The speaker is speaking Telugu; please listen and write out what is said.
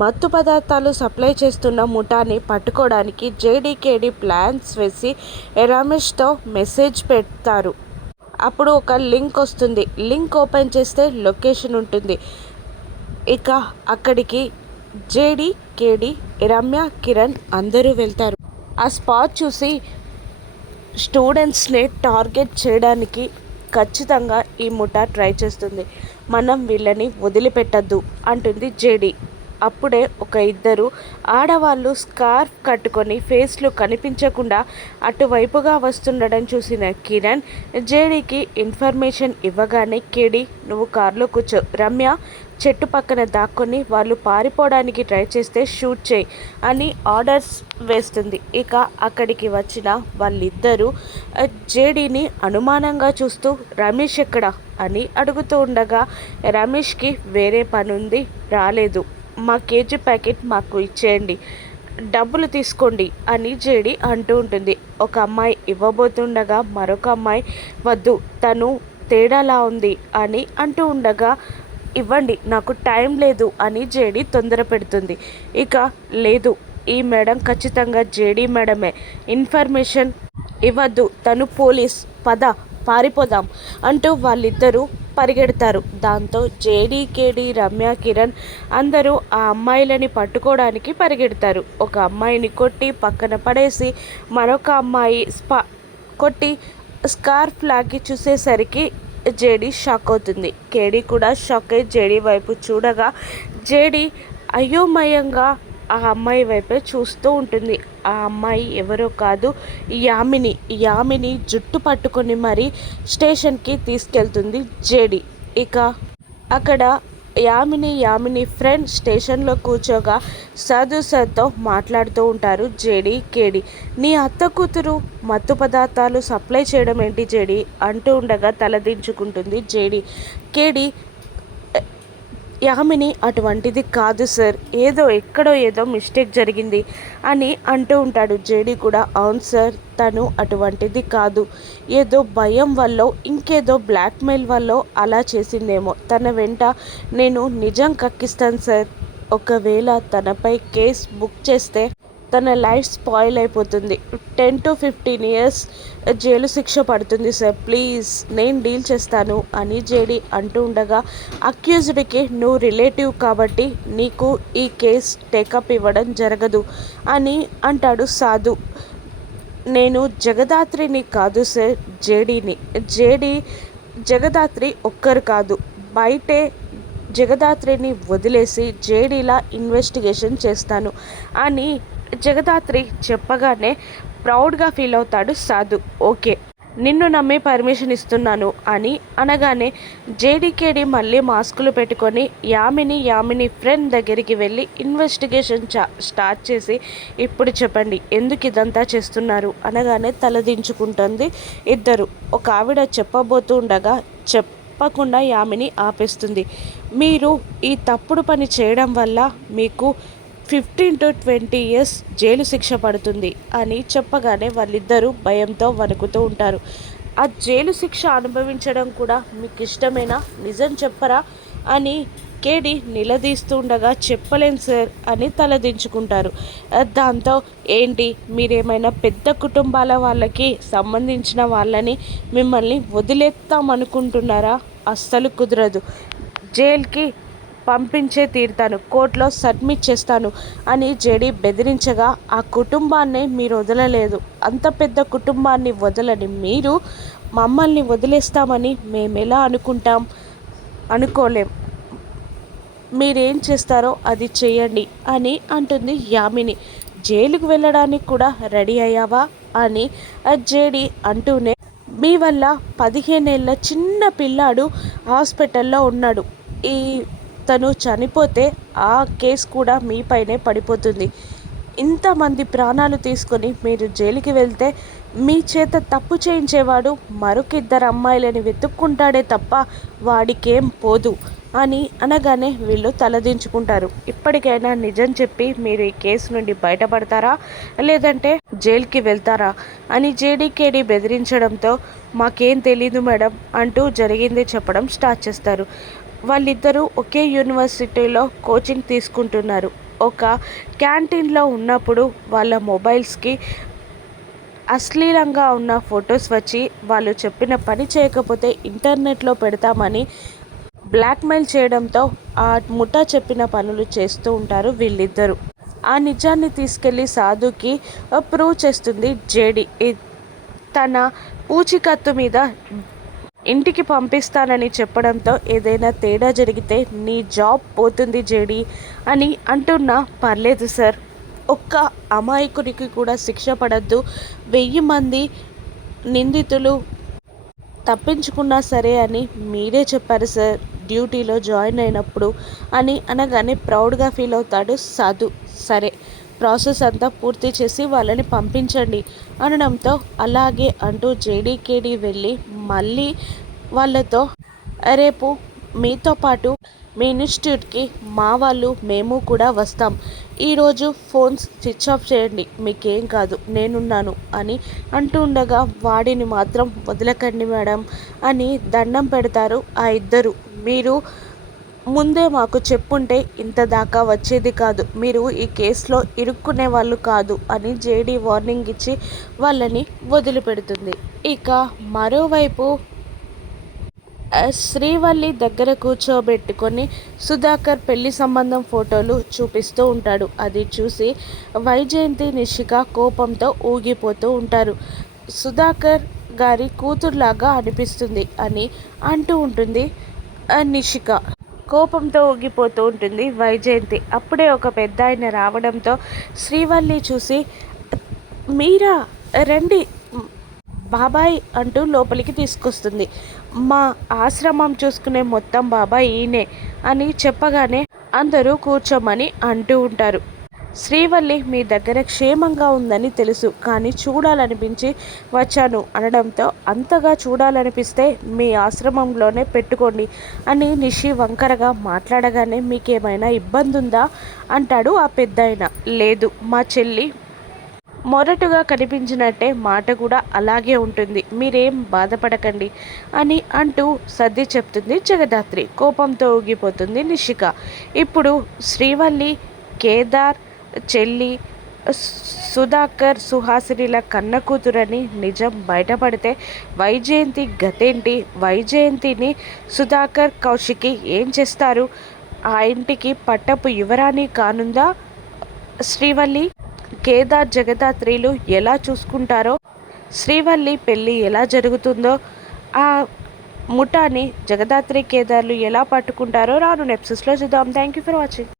మత్తు పదార్థాలు సప్లై చేస్తున్న ముఠాని పట్టుకోవడానికి జేడీకేడీ ప్లాన్స్ వేసి రమేష్తో మెసేజ్ పెడతారు. అప్పుడు ఒక లింక్ వస్తుంది. లింక్ ఓపెన్ చేస్తే లొకేషన్ ఉంటుంది. ఇక అక్కడికి జేడీ, కేడీ, రమ్య, కిరణ్ అందరూ వెళ్తారు. ఆ స్పాట్ చూసి స్టూడెంట్స్ని టార్గెట్ చేయడానికి ఖచ్చితంగా ఈ ముఠా ట్రై చేస్తుంది. మనం వీళ్ళని వదిలిపెట్టద్దు అంటుంది జేడీ. అప్పుడే ఒక ఇద్దరు ఆడవాళ్ళు స్కార్ఫ్ కట్టుకొని ఫేస్లు కనిపించకుండా అటువైపుగా వస్తుండడం చూసిన కిరణ్ జేడీకి ఇన్ఫర్మేషన్ ఇవ్వగానే, కేడీ నువ్వు కారులో కూర్చో, రమ్య చెట్టు పక్కన దాక్కొని వాళ్ళు పారిపోవడానికి ట్రై చేస్తే షూట్ చేయి అని ఆర్డర్స్ వేస్తుంది. ఇక అక్కడికి వచ్చిన వాళ్ళిద్దరూ జేడీని అనుమానంగా చూస్తూ రమేష్ ఎక్కడా అని అడుగుతూ ఉండగా, రమేష్కి వేరే పనుంది రాలేదు, మా కేజీ ప్యాకెట్ మాకు ఇచ్చేయండి, డబ్బులు తీసుకోండి అని జేడీ అంటూ ఉంటుంది. ఒక అమ్మాయి ఇవ్వబోతుండగా మరొక అమ్మాయి వద్దు తను తేడాలా ఉంది అని అంటూ ఉండగా, ఇవ్వండి నాకు టైం లేదు అని జేడీ తొందర పెడుతుంది. ఇక లేదు ఈ మేడం ఖచ్చితంగా జేడీ మేడమే, ఇన్ఫర్మేషన్ ఇవ్వద్దు తను పోలీస్, పద పారిపోదాం అంటూ వాళ్ళిద్దరూ పరిగెడతారు. దాంతో జేడీ, కేడీ, రమ్య, కిరణ్ అందరూ ఆ అమ్మాయిలని పట్టుకోవడానికి పరిగెడతారు. ఒక అమ్మాయిని కొట్టి పక్కన పడేసి మరొక అమ్మాయి కొట్టి స్కార్ఫ్ లాగి చూసేసరికి జేడీ షాక్ అవుతుంది. కేడీ కూడా షాక్ అయి జేడీ వైపు చూడగా జేడీ అయోమయంగా ఆ అమ్మాయి వైపే చూస్తూ ఉంటుంది. ఆ అమ్మాయి ఎవరో కాదు, యామిని జుట్టు పట్టుకొని మరీ స్టేషన్కి తీసుకెళ్తుంది జేడీ. ఇక అక్కడ యామిని ఫ్రెండ్ స్టేషన్లో కూర్చోగా సాధు సార్తో మాట్లాడుతూ ఉంటారు జేడీ, కేడీ. నీ అత్త కూతురు మత్తు పదార్థాలు సప్లై చేయడం ఏంటి జేడీ అంటూ ఉండగా తలదించుకుంటుంది జేడీ. కేడీ యామిని అటువంటిది కాదు సార్, ఎక్కడో ఏదో మిస్టేక్ జరిగింది అని అంటూ ఉంటాడు. జేడీ కూడా అవును సార్ తను అటువంటిది కాదు, ఏదో భయం వల్ల ఇంకేదో బ్లాక్మెయిల్ వల్ల అలా చేసిందేమో, తన వెంట నేను నిజం కక్కిస్తాను సార్, ఒకవేళ తనపై కేస్ బుక్ చేస్తే తన లైఫ్ స్పాయిల్ అయిపోతుంది, 10 to 15 years జైలు శిక్ష పడుతుంది సార్, ప్లీజ్ నేను డీల్ చేస్తాను అని జేడీ అంటూ ఉండగా, అక్యూజ్డ్కి నువ్వు రిలేటివ్ కాబట్టి నీకు ఈ కేస్ టేకప్ ఇవ్వడం జరగదు అని అంటాడు సాధు. నేను జగదాత్రిని కాదు సార్, జేడీ జగదాత్రి ఒక్కరు కాదు, బయటే జగదాత్రిని వదిలేసి జేడీలా ఇన్వెస్టిగేషన్ చేస్తాను అని జగదాత్రి చెప్పగానే ప్రౌడ్గా ఫీల్ అవుతాడు సాధు. ఓకే నిన్ను నమ్మి పర్మిషన్ ఇస్తున్నాను అని అనగానే జేడీకేడీ మళ్ళీ మాస్కులు పెట్టుకొని యామిని ఫ్రెండ్ దగ్గరికి వెళ్ళి ఇన్వెస్టిగేషన్ స్టార్ట్ చేసి, ఇప్పుడు చెప్పండి ఎందుకు ఇదంతా చేస్తున్నారు అనగానే తలదించుకుంటుంది ఇద్దరు. ఒక ఆవిడ చెప్పబోతూ ఉండగా చెప్పకుండా యామిని ఆపేస్తుంది. మీరు ఈ తప్పుడు పని చేయడం వల్ల మీకు 15 to 20 years జైలు శిక్ష పడుతుంది అని చెప్పగానే వాళ్ళిద్దరూ భయంతో వణుకుతూ ఉంటారు. ఆ జైలు శిక్ష అనుభవించడం కూడా మీకు ఇష్టమేనా, నిజం చెప్పరా అని కేడీ నిలదీస్తుండగా చెప్పలేను సార్ అని తలదించుకుంటారు. దాంతో ఏంటి మీరేమైనా పెద్ద కుటుంబాల వాళ్ళకి సంబంధించిన వాళ్ళని మిమ్మల్ని వదిలేస్తామనుకుంటున్నారా, అస్సలు కుదరదు, జైలుకి పంపించే తీరుతాను, కోర్టులో సబ్మిట్ చేస్తాను అని జేడీ బెదిరించగా, ఆ కుటుంబాన్ని మీరు వదలలేదు, అంత పెద్ద కుటుంబాన్ని వదలని మీరు మమ్మల్ని వదిలేస్తామని మేమెలా అనుకోలేం, మీరేం చేస్తారో అది చేయండి అని అంటుంది యామిని. జైలుకు వెళ్ళడానికి కూడా రెడీ అయ్యావా అని జేడీ అంటూనే, మీ వల్ల 15 ఏళ్ళ చిన్న పిల్లాడు హాస్పిటల్లో ఉన్నాడు, తను చనిపోతే ఆ కేసు కూడా మీపైనే పడిపోతుంది, ఇంతమంది ప్రాణాలు తీసుకొని మీరు జైలుకి వెళ్తే మీ చేత తప్పు చేయించేవాడు మరొక 2 అమ్మాయిలని వెతుక్కుంటాడే తప్ప వాడికేం పోదు అని అనగానే వీళ్ళు తలదించుకుంటారు. ఇప్పటికైనా నిజం చెప్పి మీరు ఈ కేసు నుండి బయటపడతారా లేదంటే జైలుకి వెళ్తారా అని జేడీకేడీ బెదిరించడంతో, మాకేం తెలీదు మేడం అంటూ జరిగింది చెప్పడం స్టార్ట్ చేస్తారు. వాళ్ళిద్దరూ ఒకే యూనివర్సిటీలో కోచింగ్ తీసుకుంటున్నారు. ఒక క్యాంటీన్లో ఉన్నప్పుడు వాళ్ళ మొబైల్స్కి అశ్లీలంగా ఉన్న ఫొటోస్ వచ్చి వాళ్ళు చెప్పిన పని చేయకపోతే ఇంటర్నెట్లో పెడతామని బ్లాక్మెయిల్ చేయడంతో ఆ ముఠా చెప్పిన పనులు చేస్తూ ఉంటారు వీళ్ళిద్దరూ. ఆ నిజాన్ని తీసుకెళ్ళి సాధుకి ప్రూవ్ చేస్తుంది జేడి. తన పూచీకత్తు మీద ఇంటికి పంపిస్తానని చెప్పడంతో ఏదైనా తేడా జరిగితే నీ జాబ్ పోతుంది జేడి అని అంటున్నా, పర్లేదు సార్, ఒక్క అమాయకునికి కూడా శిక్ష పడద్దు, 1000 మంది నిందితులు తప్పించుకున్నా సరే అని మీరే చెప్పారు సార్ డ్యూటీలో జాయిన్ అయినప్పుడు అని అనగానే ప్రౌడ్గా ఫీల్ అవుతాడు సాధు. సరే, ప్రాసెస్ అంతా పూర్తి చేసి వాళ్ళని పంపించండి అనడంతో అలాగే అంటూ జేడీకేడి వెళ్ళి మళ్ళీ వాళ్ళతో, రేపు మీతో పాటు మీ ఇన్స్టిట్యూట్కి మా వాళ్ళు మేము కూడా వస్తాం, ఈరోజు ఫోన్స్ స్విచ్ ఆఫ్ చేయండి, మీకేం కాదు నేనున్నాను అని అంటూ ఉండగా, వాడిని మాత్రం వదలకండి మేడం అని దండం పెడతారు ఆ ఇద్దరు. మీరు ముందే మాకు చెప్పుంటే ఇంత దాకా వచ్చేది కాదు, మీరు ఈ కేసులో ఇరుక్కునే వాళ్ళు కాదు అని జేడీ వార్నింగ్ ఇచ్చి వాళ్ళని వదిలిపెడుతుంది. ఇక మరోవైపు శ్రీవల్లి దగ్గర కూర్చోబెట్టుకొని సుధాకర్ పెళ్లి సంబంధం ఫోటోలు చూపిస్తూ ఉంటాడు. అది చూసి వైజయంతి నిషిక కోపంతో ఊగిపోతూ ఉంటారు. సుధాకర్ గారి కూతురులాగా అనిపిస్తుంది అని అంటూ ఉంటుంది నిషిక. కోపంతో ఊగిపోతూ ఉంటుంది వైజయంతి. అప్పుడే ఒక పెద్ద ఆయన రావడంతో శ్రీవల్లి చూసి, మీరా రండి బాబాయ్ అంటూ లోపలికి తీసుకొస్తుంది. మా ఆశ్రమం చూసుకునే మొత్తం బాబాయ్ ఈయనే అని చెప్పగానే అందరూ కూర్చోమని అంటూ ఉంటారు. శ్రీవల్లి మీ దగ్గర క్షేమంగా ఉందని తెలుసు, కానీ చూడాలనిపించి వచ్చాను అనడంతో, అంతగా చూడాలనిపిస్తే మీ ఆశ్రమంలోనే పెట్టుకోండి అని నిషి వంకరగా మాట్లాడగానే, మీకేమైనా ఇబ్బంది ఉందా అంటాడు ఆ పెద్దాయన. లేదు, మా చెల్లి మొరటుగా కనిపించినట్టే మాట కూడా అలాగే ఉంటుంది, మీరేం బాధపడకండి అని అంటూ సర్ది చెప్తుంది జగదాత్రి. కోపంతో ఊగిపోతుంది నిషిక. ఇప్పుడు శ్రీవల్లి, కేదార్ చెల్లి, సుధాకర్ సుహాసినిల కన్న కూతురని నిజం బయటపడితే వైజయంతి గతేంటి? వైజయంతిని సుధాకర్, కౌశికి ఏం చేస్తారు? ఆ ఇంటికి పట్టపు యువరాణి కానుందా శ్రీవల్లి? కేదార్ జగదాత్రిలు ఎలా చూసుకుంటారో, శ్రీవల్లి పెళ్ళి ఎలా జరుగుతుందో, ఆ ముఠాని జగదాత్రి కేదార్లు ఎలా పట్టుకుంటారో రాను ఎపిసోడ్స్లో చూద్దాం. Thank you for watching.